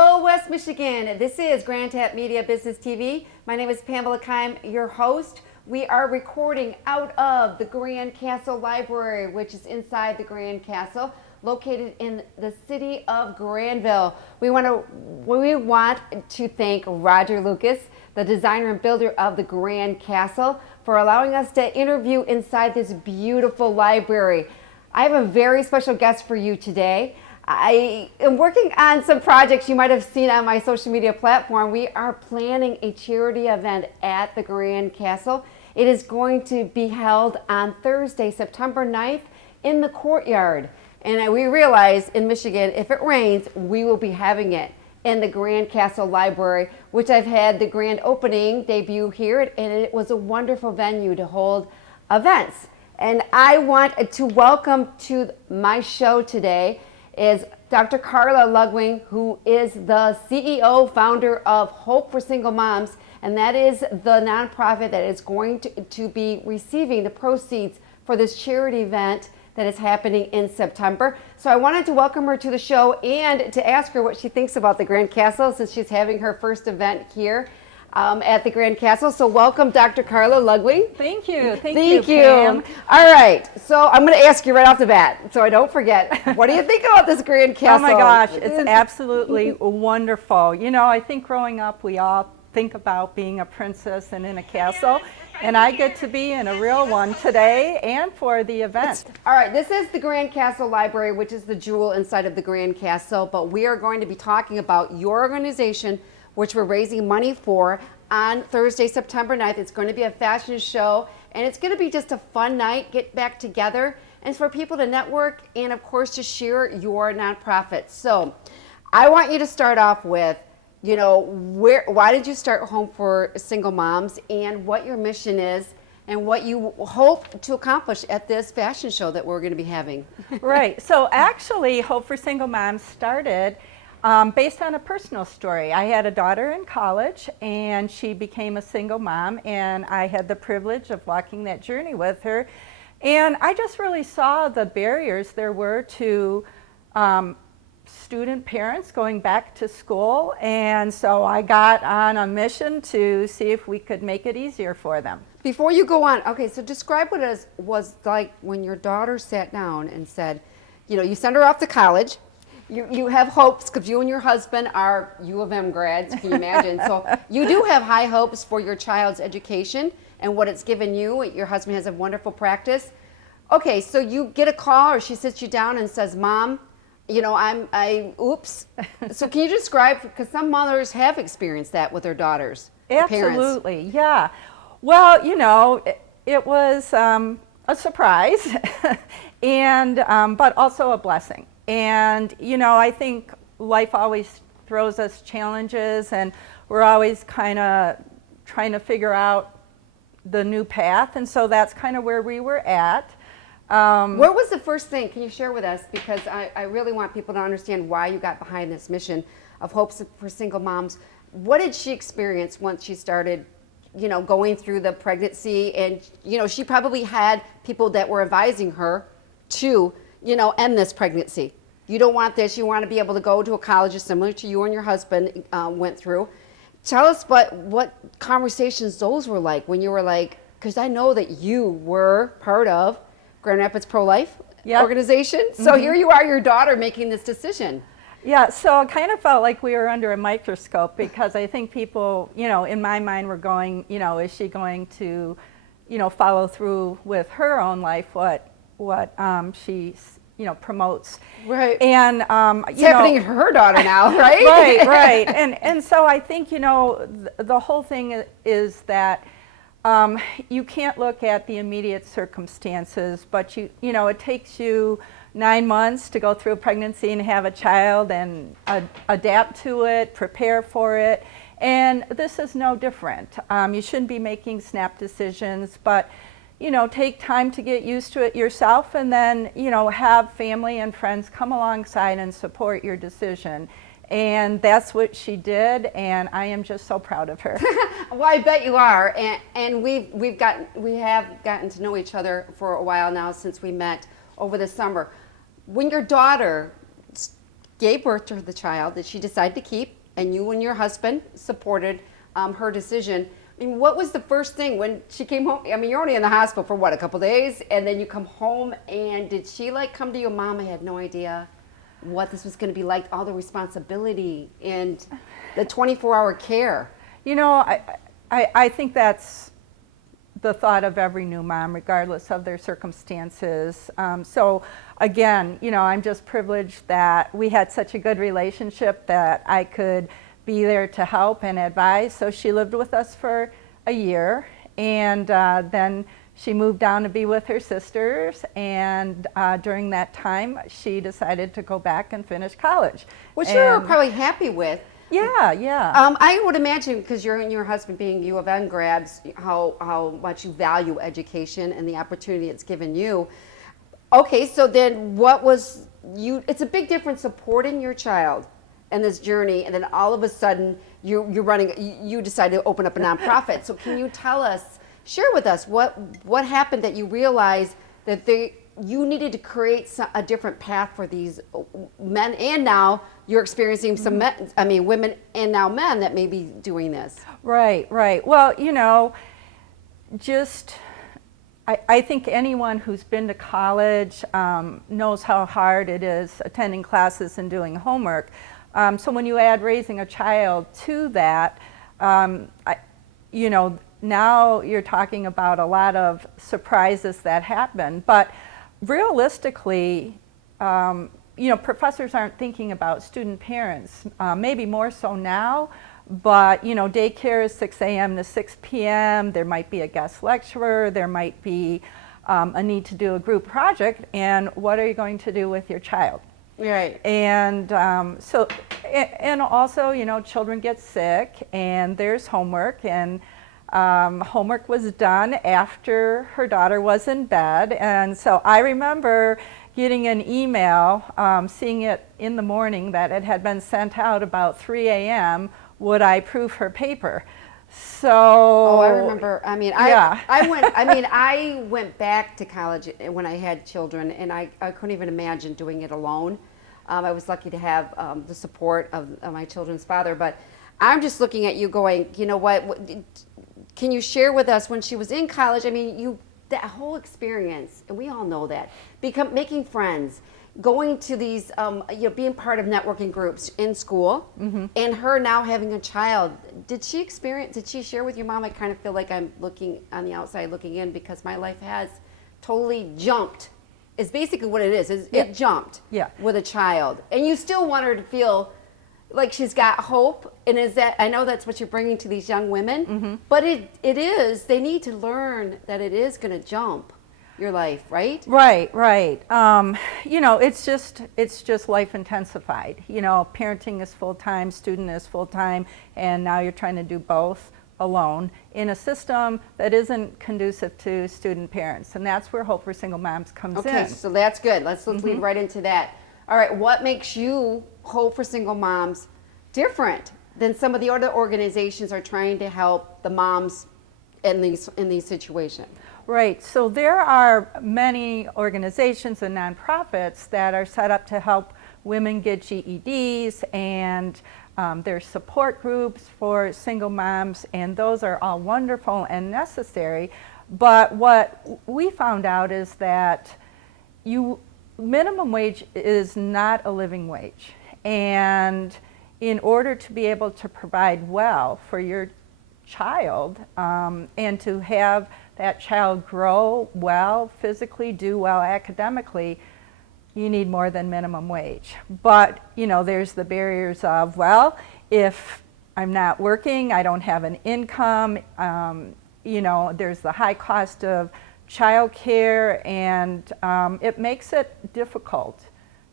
Hello, West Michigan. This is Grand Tap Media Business TV. My name is Pamela Keim, your host. We are recording out of the Grand Castle Library, which is inside the Grand Castle, located in the city of Granville. We want to thank Roger Lucas, the designer and builder of the Grand Castle, for allowing us to interview inside this beautiful library. I have a very special guest for you today. I am working on some projects you might have seen on my social media platform. We are planning a charity event at the Grand Castle. It is going to be held on Thursday, September 9th in the courtyard. And we realize in Michigan, if it rains, we will be having it in the Grand Castle Library, which I've had the grand opening debut here, and it was a wonderful venue to hold events. And I want to welcome to my show today is Dr. Carla Ludwig, who is the CEO, founder of Hope for Single Moms, and that is the nonprofit that is going to be receiving the proceeds for this charity event that is happening in September. So I wanted to welcome her to the show and to ask her what she thinks about the Grand Castle, since she's having her first event here at the Grand Castle. So welcome, Dr. Carla Ludwig. Thank you. Thank you, Pam. All right. So I'm going to ask you right off the bat, so I don't forget. What do you think about this Grand Castle? Oh my gosh, it's absolutely wonderful. You know, I think growing up, we all think about being a princess and in a castle. And I get to be in a real one today and for the event. All right, this is the Grand Castle Library, which is the jewel inside of the Grand Castle, but we are going to be talking about your organization, which we're raising money for on Thursday, September 9th. It's going to be a fashion show, and it's going to be just a fun night, get back together, and for people to network and, of course, to share your nonprofit. So I want you to start off with, you know, why did you start Home for Single Moms, and what your mission is, and what you hope to accomplish at this fashion show that we're going to be having. Right. So actually, Hope for Single Moms started based on a personal story. I had a daughter in college, and she became a single mom, and I had the privilege of walking that journey with her. And I just really saw the barriers there were to student parents going back to school, and so I got on a mission to see if we could make it easier for them. Before you go on, okay, so describe what it was like when your daughter sat down and said, you know, you send her off to college, you have hopes because you and your husband are U of M grads, can you imagine? So you do have high hopes for your child's education and what it's given you. Your husband has a wonderful practice. Okay, so you get a call, or she sits you down and says, Mom, you know, oops. So can you describe, because some mothers have experienced that with their daughters, Absolutely, parents. Yeah. Well, you know, it was a surprise, and but also a blessing. And, you know, I think life always throws us challenges, and we're always kind of trying to figure out the new path, and so that's kind of where we were at. What was the first thing? Can you share with us? Because I really want people to understand why you got behind this mission of Hope for Single Moms. What did she experience once she started, you know, going through the pregnancy? And, you know, she probably had people that were advising her to, you know, end this pregnancy. You don't want this. You want to be able to go to a college similar to you and your husband went through. Tell us what conversations those were like when you were like, because I know that you were part of Grand Rapids Pro-Life organization. So here you are, your daughter, making this decision. Yeah, so it kind of felt like we were under a microscope, because I think people, you know, in my mind were going, you know, is she going to, you know, follow through with her own life, what she, you know, promotes. Right. And it's happening to her daughter now, right? Right. And so I think, you know, the whole thing is that you can't look at the immediate circumstances, but you know, it takes you 9 months to go through a pregnancy and have a child and adapt to it, prepare for it. And this is no different. You shouldn't be making snap decisions, but, you know, take time to get used to it yourself, and then, you know, have family and friends come alongside and support your decision. And that's what she did, and I am just so proud of her. Well, I bet you are, and we have gotten to know each other for a while now since we met over the summer. When your daughter gave birth to the child that she decided to keep, and you and your husband supported her decision. I mean, what was the first thing when she came home? I mean, you're only in the hospital for what, a couple days, and then you come home, and did she like come to you, Mom, I had no idea what this was going to be like, all the responsibility and the 24-hour care? You know, I think that's the thought of every new mom, regardless of their circumstances. So again, you know, I'm just privileged that we had such a good relationship that I could be there to help and advise. So she lived with us for a year, and then she moved down to be with her sisters, and during that time she decided to go back and finish college. Which you were probably happy with. Yeah, yeah. I would imagine, because you and your husband being U of M grads, how much you value education and the opportunity it's given you. Okay, so then what was you, it's a big difference supporting your child in this journey, and then all of a sudden you decide to open up a nonprofit. So can you tell us, share with us what happened that you realized that you needed to create a different path for these men, and now you're experiencing some men, I mean women and now men that may be doing this. Right, right. Well, you know, I think anyone who's been to college knows how hard it is attending classes and doing homework. So when you add raising a child to that, you know, now you're talking about a lot of surprises that happen. But realistically, you know, professors aren't thinking about student parents, maybe more so now, but, you know, daycare is 6 a.m. to 6 p.m., there might be a guest lecturer, there might be a need to do a group project, and what are you going to do with your child? Right. And and also, you know, children get sick, and there's homework, and homework was done after her daughter was in bed. And so I remember getting an email, seeing it in the morning that it had been sent out about 3 a.m. Would I proof her paper? So I remember. I mean, yeah. I went back to college when I had children, and I couldn't even imagine doing it alone. I was lucky to have the support of my children's father, but I'm just looking at you going, you know what, can you share with us when she was in college? I mean, that whole experience, and we all know that, making friends, going to these, you know, being part of networking groups in school, and her now having a child. Did she share with your mom, I kind of feel like I'm looking on the outside looking in because my life has totally jumped, is basically what it is. It jumped with a child. And you still want her to feel like she's got hope, and I know that's what you're bringing to these young women, but it is, they need to learn that it is going to jump your life, right? Right, right. You know, it's just life intensified. You know, parenting is full-time, student is full-time, and now you're trying to do both alone in a system that isn't conducive to student parents, and that's where Hope for Single Moms comes in. Okay, so that's good. Let's lead right into that. All right, what makes you, Hope for Single Moms, different than some of the other organizations are trying to help the moms in these situations? Right, so there are many organizations and nonprofits that are set up to help women get GEDs, and there's support groups for single moms, and those are all wonderful and necessary. But what we found out is that minimum wage is not a living wage, and in order to be able to provide well for your child and to have that child grow well physically, do well academically, you need more than minimum wage. But, you know, there's the barriers of, well, if I'm not working, I don't have an income, you know, there's the high cost of childcare, and it makes it difficult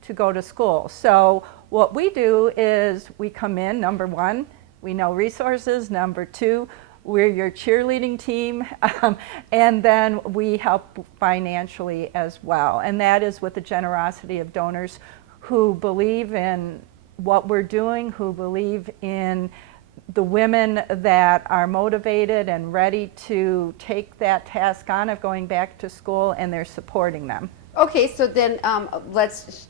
to go to school. So what we do is we come in, number one, we know resources, number two, we're your cheerleading team, and then we help financially as well. And that is with the generosity of donors who believe in what we're doing, who believe in the women that are motivated and ready to take that task on of going back to school, and they're supporting them. Okay, so then let's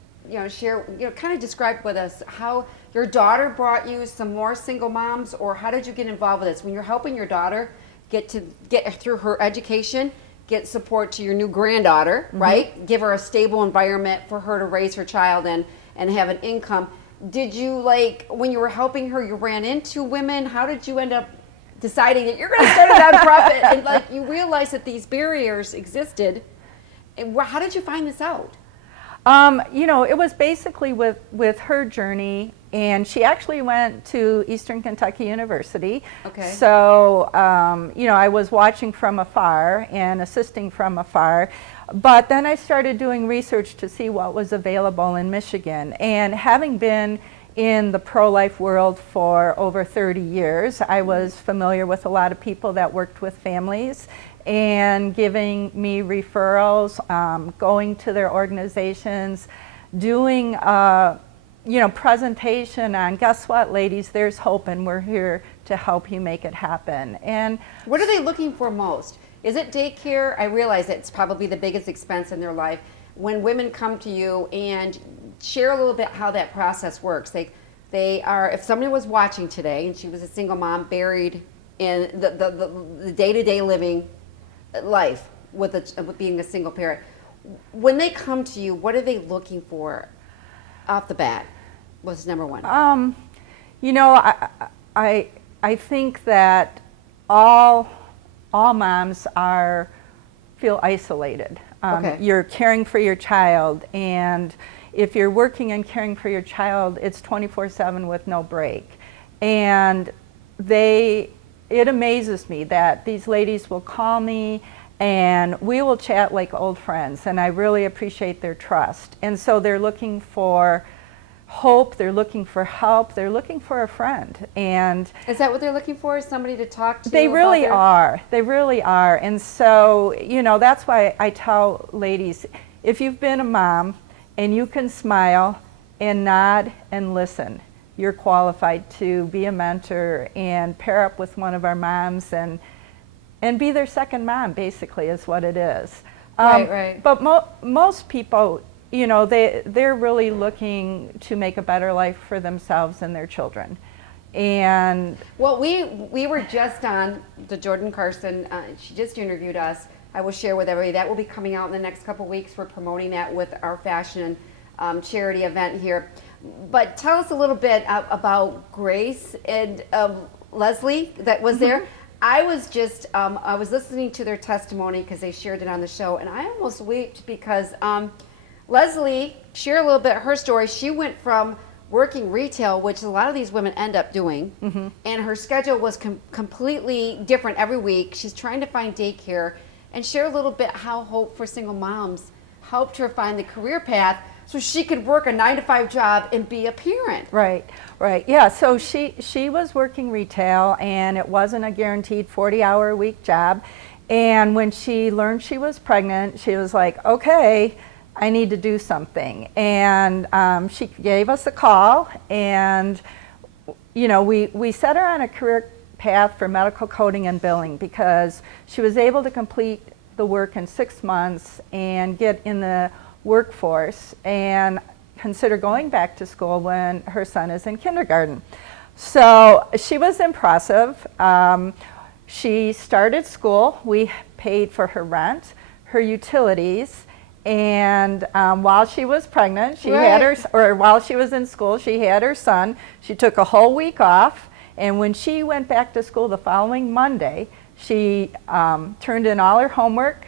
share, kind of describe with us how your daughter brought you some more single moms, or how did you get involved with this? When you're helping your daughter get through her education, get support to your new granddaughter, right? Give her a stable environment for her to raise her child and have an income. Did you, when you were helping her, you ran into women? How did you end up deciding that you're going to start a nonprofit and you realized that these barriers existed? How did you find this out? It was basically with her journey, and she actually went to Eastern Kentucky University. Okay. So, I was watching from afar and assisting from afar, but then I started doing research to see what was available in Michigan. And having been in the pro-life world for over 30 years, I was familiar with a lot of people that worked with families and giving me referrals, going to their organizations, doing presentation on, guess what, ladies, there's hope and we're here to help you make it happen. And what are they looking for most? Is it daycare? I realize it's probably the biggest expense in their life. When women come to you, and share a little bit how that process works. They are, if somebody was watching today and she was a single mom buried in the day-to-day living life with being a single parent, when they come to you, what are they looking for off the bat? What's number one? I think that all moms feel isolated. Okay. You're caring for your child, and if you're working and caring for your child, it's 24/7 with no break. And it amazes me that these ladies will call me and we will chat like old friends, and I really appreciate their trust. And so they're looking for hope, they're looking for help, they're looking for a friend. And is that what they're looking for? Is somebody to talk to? They really are. They really are. And so, that's why I tell ladies, if you've been a mom and you can smile and nod and listen, you're qualified to be a mentor and pair up with one of our moms and be their second mom, basically, is what it is. Right. But most people, they're really looking to make a better life for themselves and their children. And well, we were just on the Jordan Carson. She just interviewed us. I will share with everybody that will be coming out in the next couple weeks. We're promoting that with our fashion charity event here. But tell us a little bit about Grace and Leslie that was there. I was just, I was listening to their testimony because they shared it on the show, and I almost wept because Leslie shared a little bit of her story. She went from working retail, which a lot of these women end up doing, and her schedule was completely different every week. She's trying to find daycare, and share a little bit how Hope for Single Moms helped her find the career path so she could work a 9-to-5 job and be a parent. Right. Yeah, so she was working retail, and it wasn't a guaranteed 40-hour-a-week job. And when she learned she was pregnant, she was like, okay, I need to do something. And she gave us a call, and we set her on a career path for medical coding and billing because she was able to complete the work in 6 months and get in the workforce and consider going back to school when her son is in kindergarten. So she was impressive. She started school. We paid for her rent, her utilities, and while she was pregnant, she had while she was in school, she had her son. She took a whole week off, and when she went back to school the following Monday, she turned in all her homework,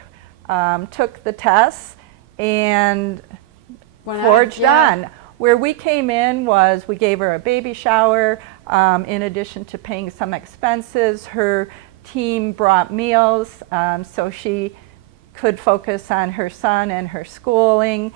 took the tests, and forged on. Where we came in was we gave her a baby shower. In addition to paying some expenses, her team brought meals so she could focus on her son and her schooling.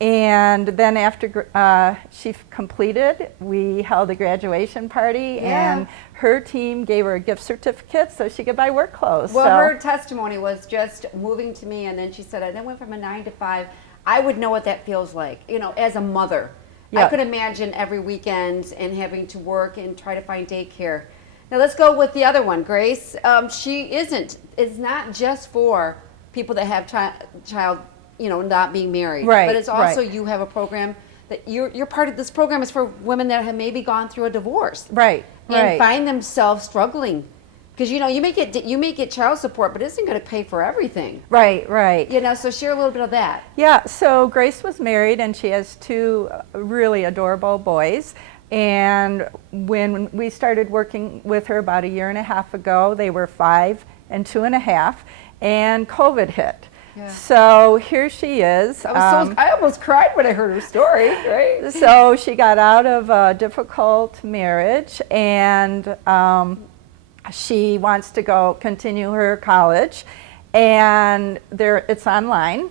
And then after she completed, we held a graduation party, and her team gave her a gift certificate so she could buy work clothes. Well, her testimony was just moving to me, and then she said, I then went from a 9-to-5. I would know what that feels like, as a mother. I could imagine every weekend and having to work and try to find daycare. Now let's go with the other one, Grace. It's not just for people that have child, not being married. Right, but it's also you have a program that you're part of this program is for women that have maybe gone through a divorce. Right. And find themselves struggling. Because, you may get child support, but it isn't going to pay for everything. Right, right. So share a little bit of that. Yeah, so Grace was married and she has 2 really adorable boys. And when we started working with her about 1.5 years ago, they were 5 and 2.5, and COVID hit. Yeah. So here she is. I almost cried when I heard her story, right? So she got out of a difficult marriage, and she wants to continue her college, and it's online.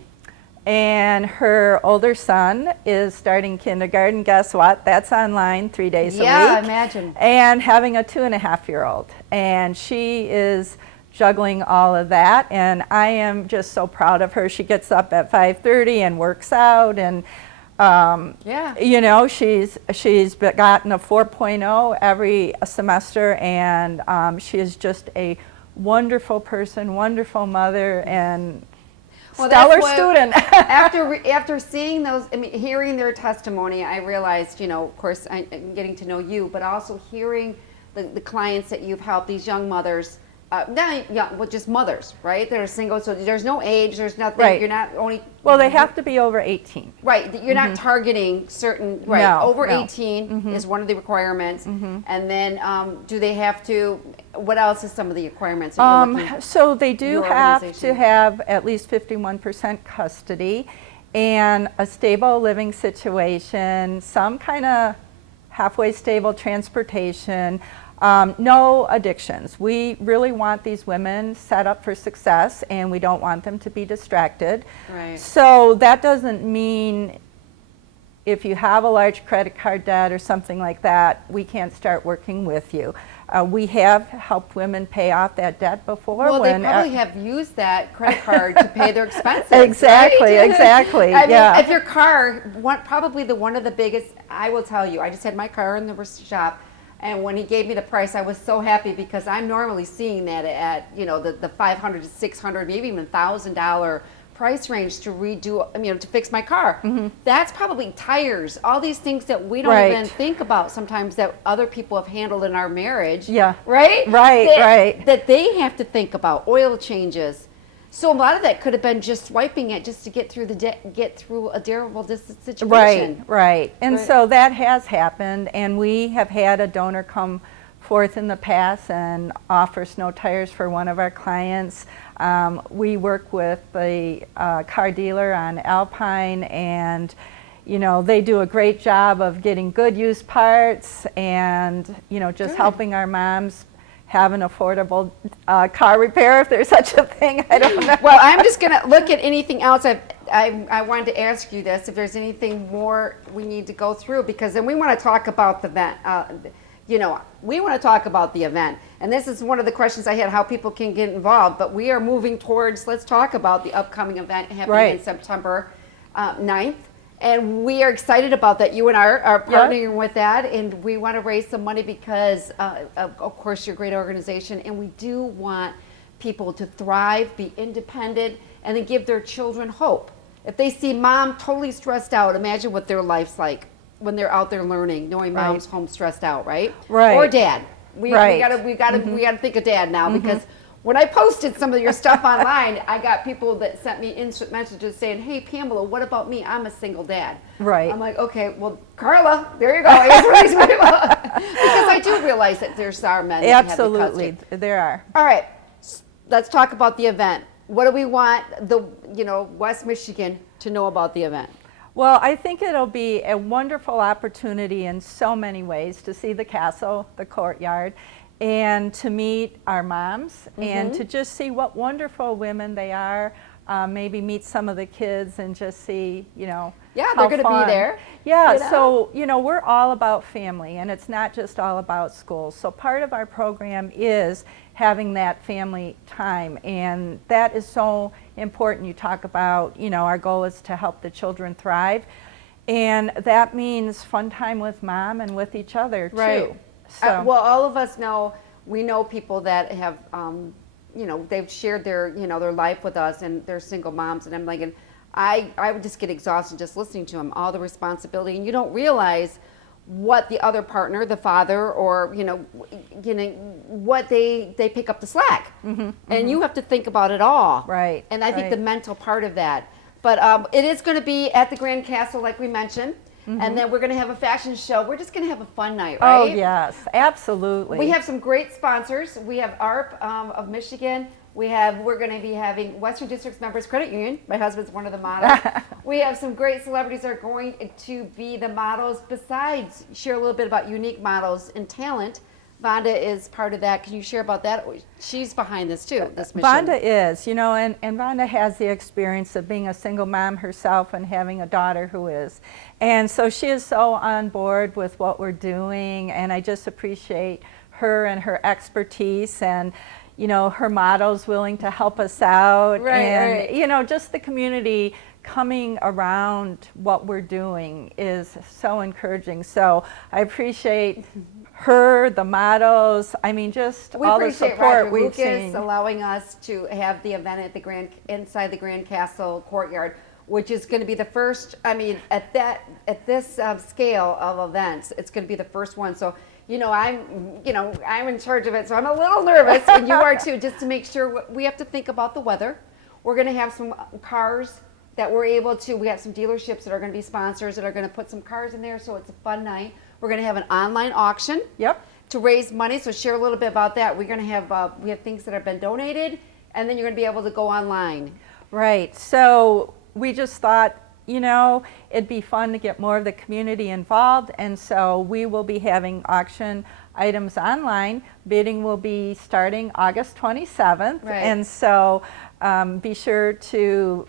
And her older son is starting kindergarten. Guess what? That's online 3 days a week. Yeah, imagine. And having a 2.5-year-old. And she is juggling all of that. And I am just so proud of her. She gets up at 5:30 and works out. And, she's gotten a 4.0 every semester. And she is just a wonderful person, wonderful mother, and stellar student. after seeing those, hearing their testimony, I realized, of course, I'm getting to know you, but also hearing the clients that you've helped, these young mothers, just mothers, right? That are single, so there's no age, there's nothing. Right. You're not only. Well, they have to be over 18. Right. You're not targeting certain. Right. No, over no. 18 is one of the requirements, and then do they have to? What else is some of the requirements? So they do have to have at least 51% custody and a stable living situation, some kind of halfway stable transportation, no addictions. We really want these women set up for success, and we don't want them to be distracted. Right. So that doesn't mean if you have a large credit card debt or something like that, we can't start working with you. We have helped women pay off that debt before. Well, they probably have used that credit card to pay their expenses. Exactly, right? Exactly. mean, if your car, probably one of the biggest, I will tell you, I just had my car in the shop, and when he gave me the price, I was so happy because I'm normally seeing that at, the $500 to $600, maybe even $1,000 price range to redo, to fix my car. That's probably tires, all these things that we don't even think about sometimes that other people have handled in our marriage. Yeah. Right? Right. That they have to think about, oil changes. So a lot of that could have been just swiping it just to get through a terrible situation. Right. And so that has happened, and we have had a donor come forth in the past and offer snow tires for one of our clients. We work with the car dealer on Alpine, and they do a great job of getting good used parts and just helping our moms have an affordable car repair, if there's such a thing. I don't know. Well, I'm just going to look at anything else. I wanted to ask you this, if there's anything more we need to go through, because then we want to talk about the event. We want to talk about the event. And this is one of the questions I had, how people can get involved. But we are moving towards, let's talk about the upcoming event happening in September 9th. And we are excited about that. You and I are partnering with that. And we want to raise some money because, of course, you're a great organization. And we do want people to thrive, be independent, and then give their children hope. If they see mom totally stressed out, imagine what their life's like when they're out there learning, knowing mom's home stressed out, right? Right. Or dad. We gotta think of dad now, because when I posted some of your stuff online, I got people that sent me instant messages saying, "Hey Pamela, what about me? I'm a single dad." Right. I'm like, okay, well, Carla, there you go. Because I do realize that there's our men. Absolutely, that have the there are. All right, let's talk about the event. What do we want West Michigan to know about the event? Well, I think it'll be a wonderful opportunity in so many ways to see the castle, the courtyard, and to meet our moms and to just see what wonderful women they are. Maybe meet some of the kids and just see, Yeah, they're going to be there. Yeah, so, we're all about family, and it's not just all about schools. So part of our program is having that family time, and that is so important. You talk about, our goal is to help the children thrive, and that means fun time with mom and with each other, too. Right. So. Well, all of us we know people that have, they've shared their life with us, and they're single moms, and I'm like, I would just get exhausted just listening to them, all the responsibility, and you don't realize what the other partner, the father, or what they pick up the slack, and you have to think about it all. Right. And I think the mental part of that. But it is going to be at the Grand Castle, like we mentioned, and then we're going to have a fashion show. We're just going to have a fun night, right? Oh yes, absolutely. We have some great sponsors. We have AARP of Michigan. We're going to be having Western Districts Members Credit Union. My husband's one of the models. We have some great celebrities that are going to be the models. Besides, share a little bit about unique models and talent. Vonda is part of that. Can you share about that? She's behind this too, this mission. Vonda is, and Vonda has the experience of being a single mom herself and having a daughter who is. And so she is so on board with what we're doing, and I just appreciate her and her expertise, and her models willing to help us out, and just the community coming around what we're doing is so encouraging. So I appreciate her, the models, just all the support we've seen. Allowing us to have the event at inside the Grand Castle Courtyard, which is going to be the first, at this scale of events, it's going to be the first one. So I'm in charge of it, so I'm a little nervous, and you are too, just to make sure. We have to think about the weather. We're going to have some cars that we have some dealerships that are going to be sponsors that are going to put some cars in there, so it's a fun night. We're going to have an online auction to raise money, so share a little bit about that. We're going to have, we have things that have been donated, and then you're going to be able to go online. Right, so we just thought, it'd be fun to get more of the community involved, and so we will be having auction items online. Bidding will be starting August 27th, and so be sure to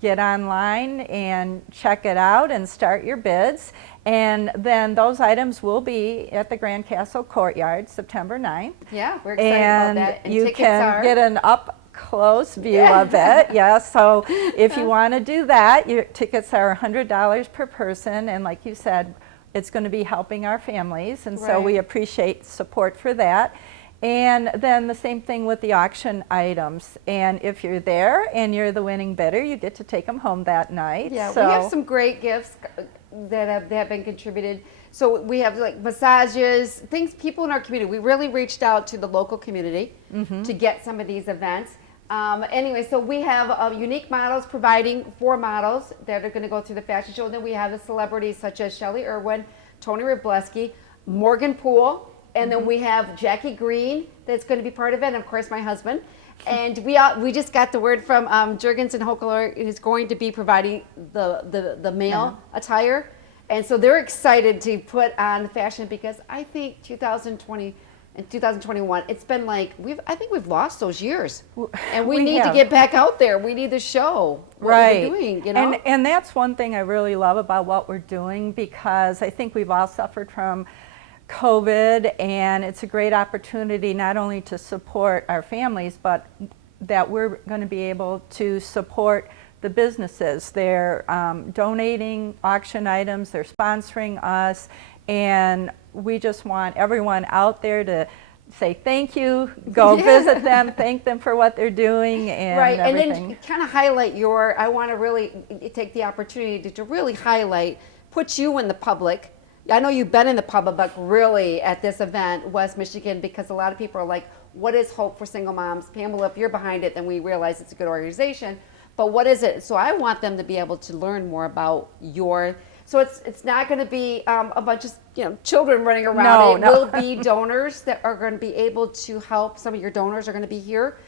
get online and check it out and start your bids. And then those items will be at the Grand Castle Courtyard, September 9th. Yeah, we're excited about that. And you can get an up-close view of it. Yeah, so if you want to do that, your tickets are $100 per person. And like you said, it's going to be helping our families. And so we appreciate support for that. And then the same thing with the auction items. And if you're there and you're the winning bidder, you get to take them home that night. Yeah, we have some great gifts that have been contributed. So we have like massages, people in our community. We really reached out to the local community to get some of these events. Anyway, so we have unique models providing 4 models that are going to go through the fashion show. And then we have the celebrities such as Shelley Irwin, Tony Robleski, Morgan Poole, and then we have Jackie Green that's going to be part of it, and of course my husband. And we just got the word from Jurgens and Hochler is going to be providing the male attire. And so they're excited to put on fashion, because I think 2020 and 2021, it's been like, I think we've lost those years. And we need to get back out there. We need to show what we're doing, And that's one thing I really love about what we're doing, because I think we've all suffered from COVID, and it's a great opportunity not only to support our families, but that we're going to be able to support the businesses. They're donating auction items, they're sponsoring us, and we just want everyone out there to say thank you, go visit them, thank them for what they're doing, and everything. And then kind of highlight I want to really take the opportunity to really highlight, put you in the public. I know you've been in the public, but really at this event, West Michigan, because a lot of people are like, what is Hope for Single Moms? Pamela, if you're behind it, then we realize it's a good organization. But what is it? So I want them to be able to learn more about so it's not going to be a bunch of children running around. It will be donors that are going to be able to help. Some of your donors are going to be here.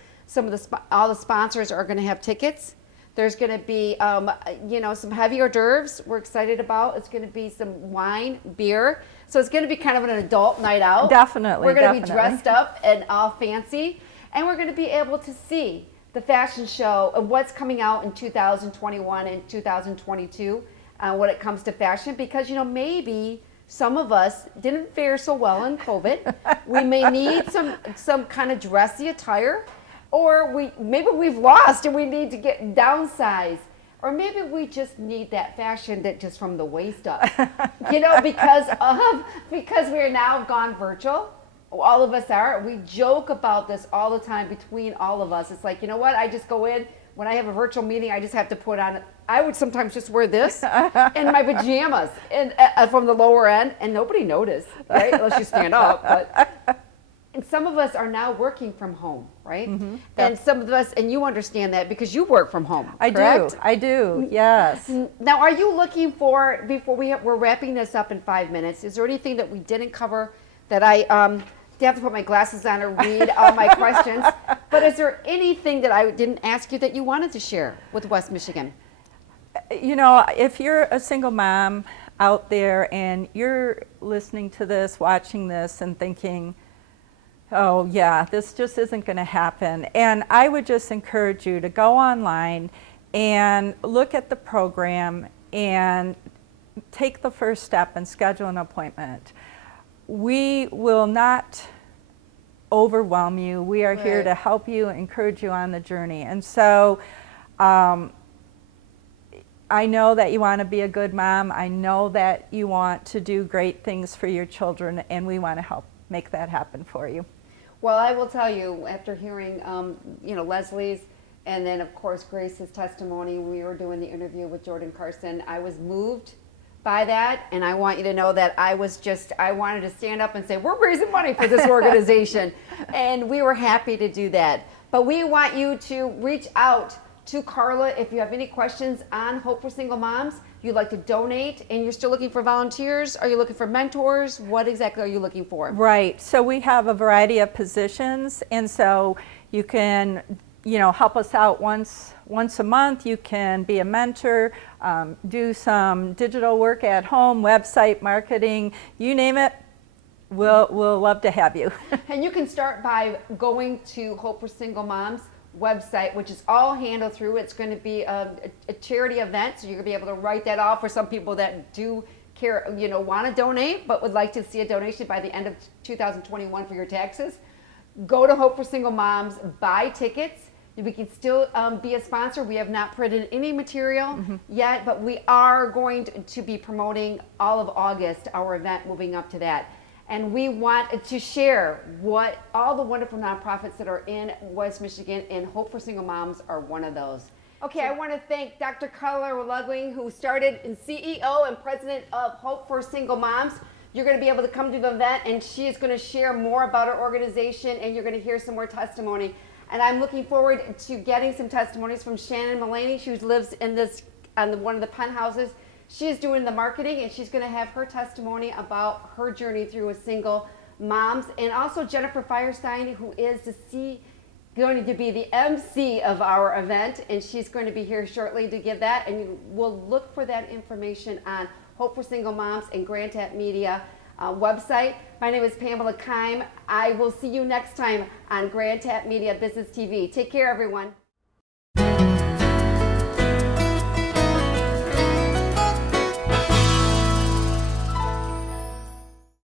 All the sponsors are going to have tickets. There's going to be, some heavy hors d'oeuvres we're excited about. It's going to be some wine, beer. So it's going to be kind of an adult night out. Definitely. We're going to be dressed up and all fancy. And we're going to be able to see the fashion show and what's coming out in 2021 and 2022 when it comes to fashion. Because, maybe some of us didn't fare so well in COVID. We may need some kind of dressy attire. Or maybe we've lost and we need to get downsized. Or maybe we just need that fashion that just from the waist up. Because we're now gone virtual. All of us are. We joke about this all the time between all of us. It's like, you know what? I just go in, when I have a virtual meeting, I just have to put on, I would sometimes just wear this and my pajamas and from the lower end, and nobody noticed, right? Unless you stand up. But, and some of us are now working from home, right? Mm-hmm. And some of us, and you understand that because you work from home, correct? I do, yes. Now, are you looking for, before we're wrapping this up in 5 minutes, is there anything that we didn't cover that I have to put my glasses on or read all my questions, but is there anything that I didn't ask you that you wanted to share with West Michigan? You know, if you're a single mom out there and you're listening to this, watching this and thinking, oh yeah, this just isn't going to happen. And I would just encourage you to go online and look at the program and take the first step and schedule an appointment. We will not overwhelm you. We are here to help you, encourage you on the journey. And so I know that you want to be a good mom. I know that you want to do great things for your children, and we want to help make that happen for you. Well, I will tell you, after hearing, Leslie's and then, of course, Grace's testimony when we were doing the interview with Jordan Carson, I was moved by that, and I want you to know that I wanted to stand up and say, we're raising money for this organization, and we were happy to do that. But we want you to reach out to Carla if you have any questions on Hope for Single Moms, you'd like to donate, and you're still looking for volunteers. Are you looking for mentors? What exactly are you looking for? Right, so we have a variety of positions, and so you can help us out once a month. You can be a mentor, do some digital work at home, website marketing, you name it. We'll love to have you. And you can start by going to Hope for Single Moms website, which is all handled through. It's going to be a charity event, so you're going to be able to write that off for some people that do care, want to donate, but would like to see a donation by the end of 2021 for your taxes. Go to Hope for Single Moms, buy tickets. We can still be a sponsor. We have not printed any material yet, but we are going to be promoting all of August, our event moving up to that. And we want to share what all the wonderful nonprofits that are in West Michigan, and Hope for Single Moms are one of those. Okay, I want to thank Dr. Carla Ludwig, who started and CEO and president of Hope for Single Moms. You're going to be able to come to the event, and she is going to share more about her organization, and you're going to hear some more testimony. And I'm looking forward to getting some testimonies from Shannon Mullaney, who lives in one of the penthouses. She's doing the marketing, and she's going to have her testimony about her journey through as single moms. And also Jennifer Feuerstein, who is going to be the MC of our event, and she's going to be here shortly to give that. And we'll look for that information on Hope for Single Moms and Grand Castle Media website. My name is Pamela Keim. I will see you next time on Grand Castle Media Business TV. Take care, everyone.